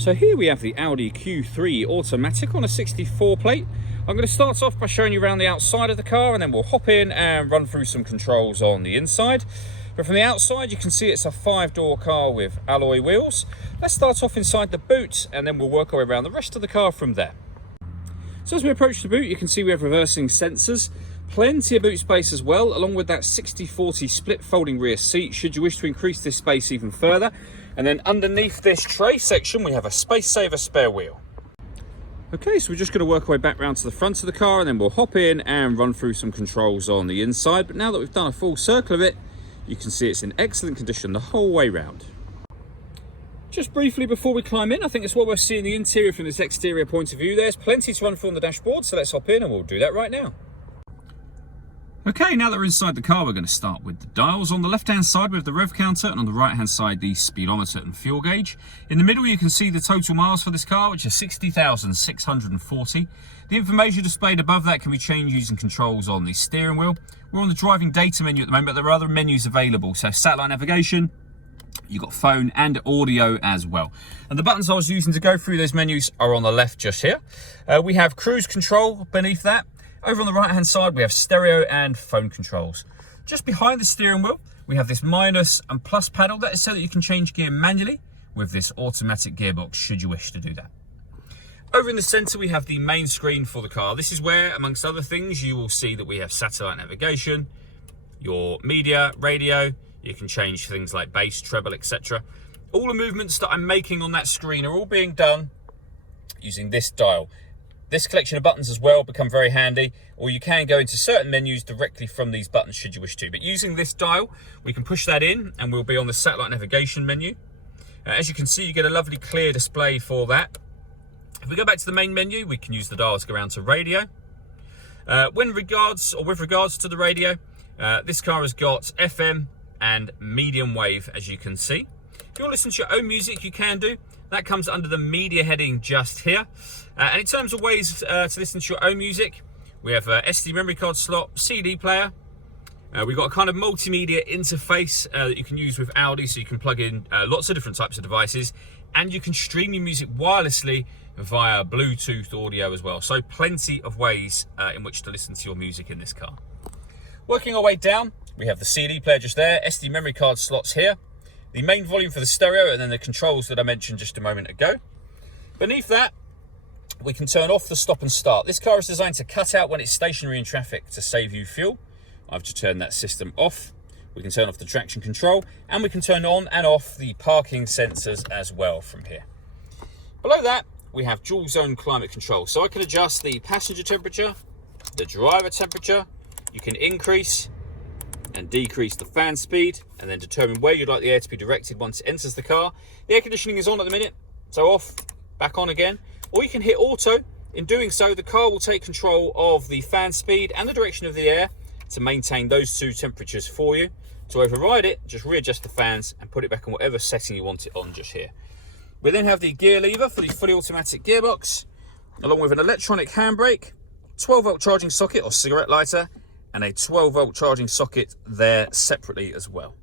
So here we have the Audi Q3 automatic on a 64 plate. I'm going to start off by showing you around the outside of the car, and then we'll hop in and run through some controls on the inside. But from the outside you can see it's a 5-door car with alloy wheels. Let's start off inside the boot and then we'll work our way around the rest of the car from there. So as we approach the boot, you can see we have reversing sensors, plenty of boot space as well, along with that 60/40 split folding rear seat should you wish to increase this space even further. And then underneath this tray section we have a space saver spare wheel. Okay, so we're just going to work our way back round to the front of the car and then we'll hop in and run through some controls on the inside. But now that we've done a full circle of it, you can see it's in excellent condition the whole way round. Just briefly before we climb in, I think it's what we're seeing the interior from this exterior point of view. There's plenty to run through on the dashboard, so let's hop in and we'll do that right now. Okay, now that we're inside the car, we're going to start with the dials. On the left-hand side, we have the rev counter, and on the right-hand side, the speedometer and fuel gauge. In the middle, you can see the total miles for this car, which is 60,640. The information displayed above that can be changed using controls on the steering wheel. We're on the driving data menu at the moment, but there are other menus available. So satellite navigation, you've got phone and audio as well. And the buttons I was using to go through those menus are on the left just here. We have cruise control beneath that. Over on the right hand side we have stereo and phone controls. Just behind the steering wheel we have this minus and plus paddle. That is so that you can change gear manually with this automatic gearbox should you wish to do that. Over in the centre we have the main screen for the car. This is where, amongst other things, you will see that we have satellite navigation, your media, radio. You can change things like bass, treble, etc. All the movements that I'm making on that screen are all being done using this dial. This collection of buttons as well become very handy, or you can go into certain menus directly from these buttons should you wish to. But using this dial, we can push that in and we'll be on the satellite navigation menu. As you can see, you get a lovely clear display for that. If we go back to the main menu, we can use the dial to go around to radio. With regards to the radio, this car has got FM and medium wave, as you can see. If you want to listen to your own music, you can do. That comes under the media heading just here. And in terms of ways to listen to your own music, we have a SD memory card slot, CD player. We've got a kind of multimedia interface that you can use with Audi, so you can plug in lots of different types of devices, and you can stream your music wirelessly via Bluetooth audio as well. So plenty of ways in which to listen to your music in this car. Working our way down, we have the CD player just there, SD memory card slots here, the main volume for the stereo, and then the controls that I mentioned just a moment ago. Beneath that, we can turn off the stop and start. This car is designed to cut out when it's stationary in traffic to save you fuel. I've just turned that system off. We can turn off the traction control, and we can turn on and off the parking sensors as well from here. Below that, we have dual zone climate control. So I can adjust the passenger temperature, the driver temperature. You can increase and decrease the fan speed, and then determine where you'd like the air to be directed once it enters the car. The air conditioning is on at the minute, so off, back on again. Or you can hit auto. In doing so, the car will take control of the fan speed and the direction of the air to maintain those two temperatures for you. To override it, just readjust the fans and put it back on whatever setting you want it on just here. We then have the gear lever for the fully automatic gearbox, along with an electronic handbrake, 12-volt charging socket or cigarette lighter, and a 12-volt charging socket there separately as well.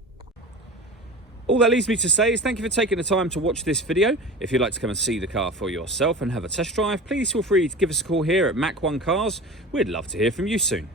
All that leaves me to say is thank you for taking the time to watch this video. If you'd like to come and see the car for yourself and have a test drive, please feel free to give us a call here at Mach 1 Cars. We'd love to hear from you soon.